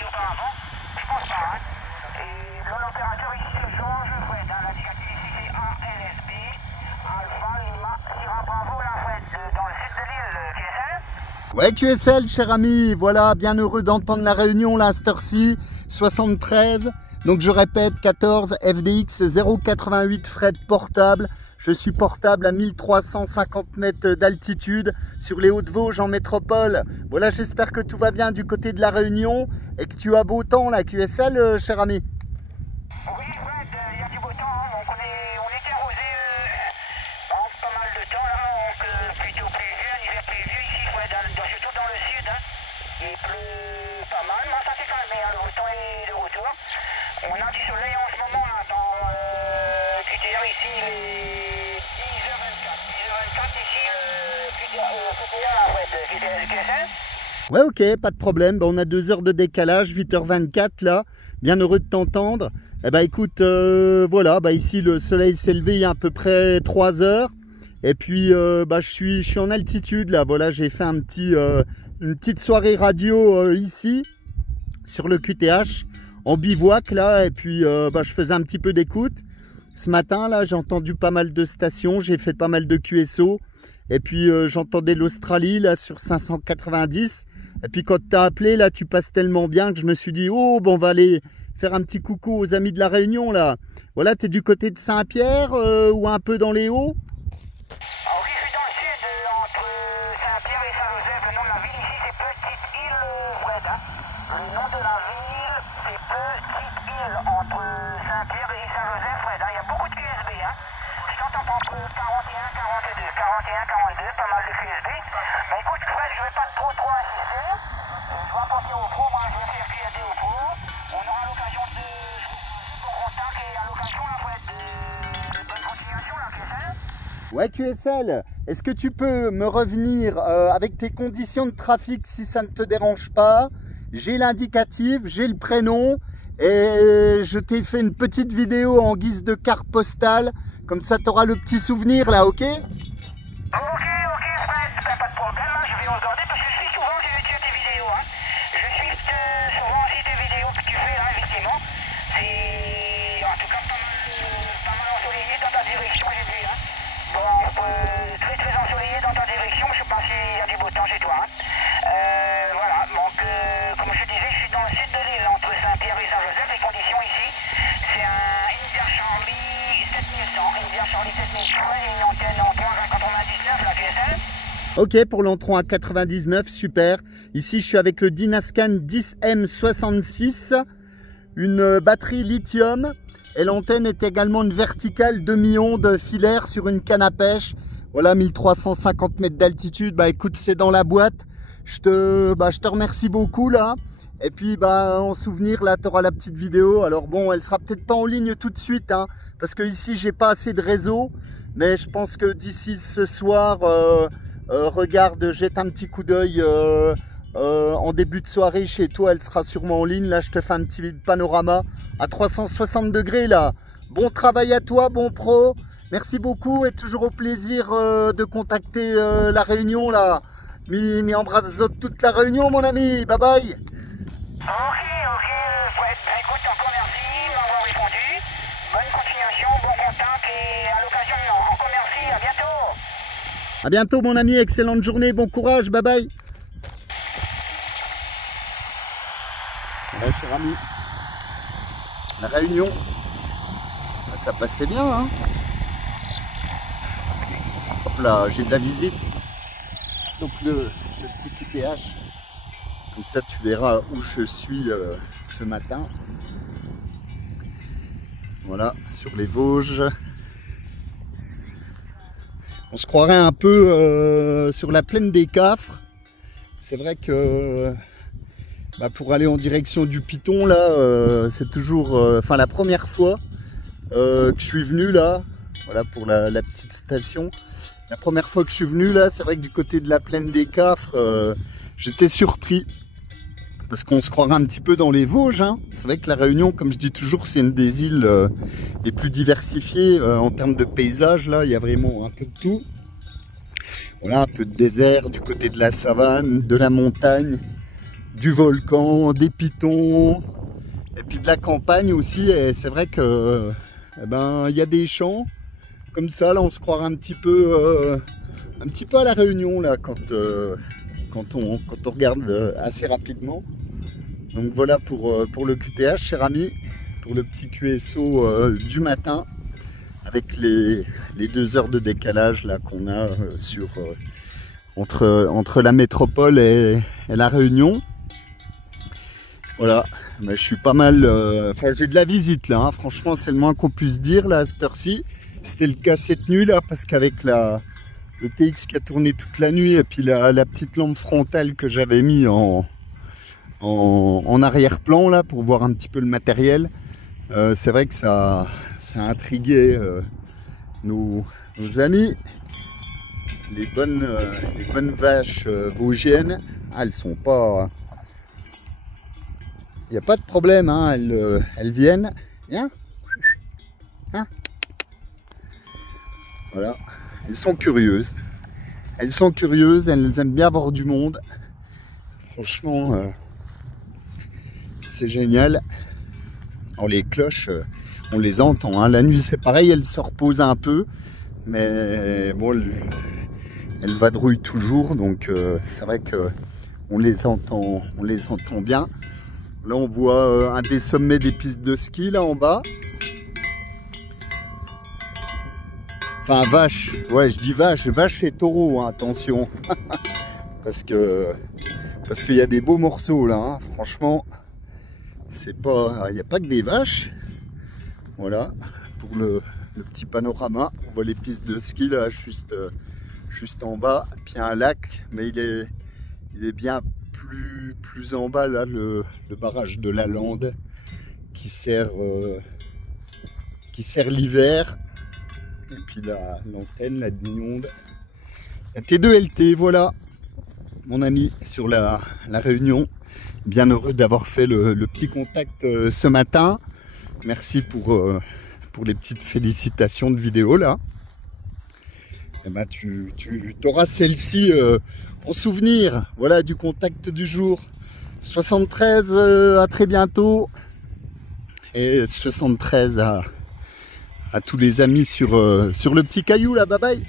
ici auparavant? Je pense pas, hein. Et l'opérateur ici c'est Georges Fred, hein. L'indicatif ici c'est ALSB, Alpha Lima Sierra Bravo, la Fred, dans le sud de l'île, QSL. Ouais, QSL, cher ami, voilà, bien heureux d'entendre la réunion là à cette heure-ci, 73. Donc je répète, 14 FDX 088 Fred portable. Je suis portable à 1350 mètres d'altitude sur les Hauts-de-Vosges en métropole. Voilà, j'espère que tout va bien du côté de la Réunion et que tu as beau temps là, QSL, cher ami. Oui, Fred, il y a du beau temps, hein. Donc on était arrosé pas mal de temps là, donc plutôt pluvieux, un hiver pluvieux ici, Fred, surtout dans le sud, hein. Il pleut pas mal, mais ça s'est calmé, hein. Le temps est de retour. On a du soleil en ce moment là, dans QTR ici, il est 10h24. 10h24 ici, QTR là, Fred, QSL. Ouais, ok, pas de problème. Bon, on a 2 heures de décalage, 8h24 là. Bien heureux de t'entendre. Eh ben écoute, voilà, bah ici le soleil s'est levé il y a à peu près 3 heures. Et puis bah je suis en altitude là. Voilà, j'ai fait une petite soirée radio ici sur le QTH en bivouac là. Et puis bah, je faisais un petit peu d'écoute. Ce matin là, j'ai entendu pas mal de stations, j'ai fait pas mal de QSO. Et puis j'entendais l'Australie là sur 590. Et puis quand tu as appelé là, tu passes tellement bien que je me suis dit, oh bon, on va aller faire un petit coucou aux amis de la Réunion là. Voilà, tu es du côté de Saint-Pierre ou un peu dans les Hauts? Ah oui, je suis dans le sud, entre Saint-Pierre et Saint-Joseph. Le nom de la ville ici, c'est Petite Île, Fred, hein. Le nom de la ville, c'est Petite Île, entre Saint-Pierre et Saint-Joseph, Fred, hein. Il y a beaucoup de QSB, hein. Je t'entends pas entre 41, 42, 41, 42, pas mal de QSB. Mais écoute, Fred, je vais pas trop insister. Je vais apporter au pro, moi je vais faire QSB au pro. On aura l'occasion de bon contact et à l'occasion, là, Fred, de bonne continuation, là, QSL. Ouais, QSL, est-ce que tu peux me revenir avec tes conditions de trafic si ça ne te dérange pas? J'ai l'indicatif, j'ai le prénom et je t'ai fait une petite vidéo en guise de carte postale. Comme ça, tu auras le petit souvenir là, ok? Ok, Fred, pas de problème, hein. Je vais regarder parce que je suis souvent tes vidéos, hein. Je suis souvent aussi tes vidéos que tu fais, hein, effectivement. C'est en tout cas pas mal ensoleillé dans ta direction, j'ai vu, hein. Bon, très ensoleillé dans ta direction, je sais pas s'il y a du beau temps chez toi, hein. Voilà, donc comme je te disais, je suis dans le sud de l'île, entre Saint-Pierre et Saint-Joseph. Les conditions ici, c'est un India Charlie 7100, India Charlie 7100 et une antenne en 3,99 la QSL. Ok, pour l'entrant à 99, super. Ici, je suis avec le Dynascan 10M66, une batterie lithium. Et l'antenne est également une verticale demi-onde filaire sur une canne à pêche. Voilà, 1350 mètres d'altitude. Bah écoute, c'est dans la boîte. Je te remercie beaucoup là. Et puis bah en souvenir là, tu auras la petite vidéo. Alors bon, elle sera peut-être pas en ligne tout de suite, hein, parce que ici j'ai pas assez de réseau. Mais je pense que d'ici ce soir, regarde, jette un petit coup d'œil en début de soirée chez toi, elle sera sûrement en ligne. Là, je te fais un petit panorama à 360 degrés là. Bon travail à toi, bon pro. Merci beaucoup et toujours au plaisir de contacter la Réunion là. Mi embrasse toute la Réunion, mon ami. Bye bye. Ok, Fred, écoute, encore merci de m'avoir répondu. Bonne continuation, bon contact et à l'occasion, encore merci, à bientôt. À bientôt, mon ami. Excellente journée, bon courage. Bye bye. Voilà, cher ami. La Réunion. Ça passait bien, hein. Hop là, j'ai de la visite. Donc le petit QTH. Comme ça, tu verras où je suis ce matin. Voilà, sur les Vosges. On se croirait un peu sur la plaine des Cafres. C'est vrai que bah, pour aller en direction du Piton, là, c'est toujours la première fois que je suis venu là. Voilà pour la petite station. La première fois que je suis venu là, c'est vrai que du côté de la plaine des Cafres, j'étais surpris. Parce qu'on se croirait un petit peu dans les Vosges, hein. C'est vrai que la Réunion, comme je dis toujours, c'est une des îles les plus diversifiées en termes de paysage. Là, il y a vraiment un peu de tout. Voilà, un peu de désert du côté de la savane, de la montagne. du volcan, des pitons, et puis de la campagne aussi. Et c'est vrai que eh ben, il y a des champs comme ça, là on se croirait un petit peu à la Réunion là quand on regarde assez rapidement. Donc voilà pour le QTH, cher ami, pour le petit QSO du matin, avec les 2 heures de décalage là qu'on a entre la métropole et la Réunion. Voilà, mais je suis pas mal, enfin j'ai de la visite là, hein. Franchement c'est le moins qu'on puisse dire là à cette heure-ci. C'était le cas cette nuit là, parce qu'avec le TX qui a tourné toute la nuit et puis la petite lampe frontale que j'avais mis en arrière-plan là pour voir un petit peu le matériel, c'est vrai que ça a intrigué nos amis. Les bonnes vaches vosgiennes, elles sont pas... Il n'y a pas de problème, hein, elles viennent. Viens. Hein? Voilà, elles sont curieuses. Elles sont curieuses, elles aiment bien voir du monde. Franchement, c'est génial. Alors les cloches, on les entend, hein. La nuit c'est pareil, elles se reposent un peu. Mais bon, elles vadrouillent toujours, donc c'est vrai que on les entend bien. Là on voit un des sommets des pistes de ski là en bas. Enfin vache, ouais je dis vache et taureau, hein, attention. parce qu'il y a des beaux morceaux là, hein. Franchement, c'est pas, il n'y a pas que des vaches. Voilà, pour le petit panorama, on voit les pistes de ski là juste en bas, puis un lac, mais il est bien plus en bas là, le barrage de la Lande qui sert l'hiver. Et puis l'antenne, la Dignonde. La T2LT, voilà, mon ami, sur la Réunion. Bien heureux d'avoir fait le petit contact ce matin. Merci pour les petites félicitations de vidéo là. Et ben, tu auras celle-ci en souvenir, voilà, du contact du jour. 73 à très bientôt. Et 73 à tous les amis sur le petit caillou là, bye bye.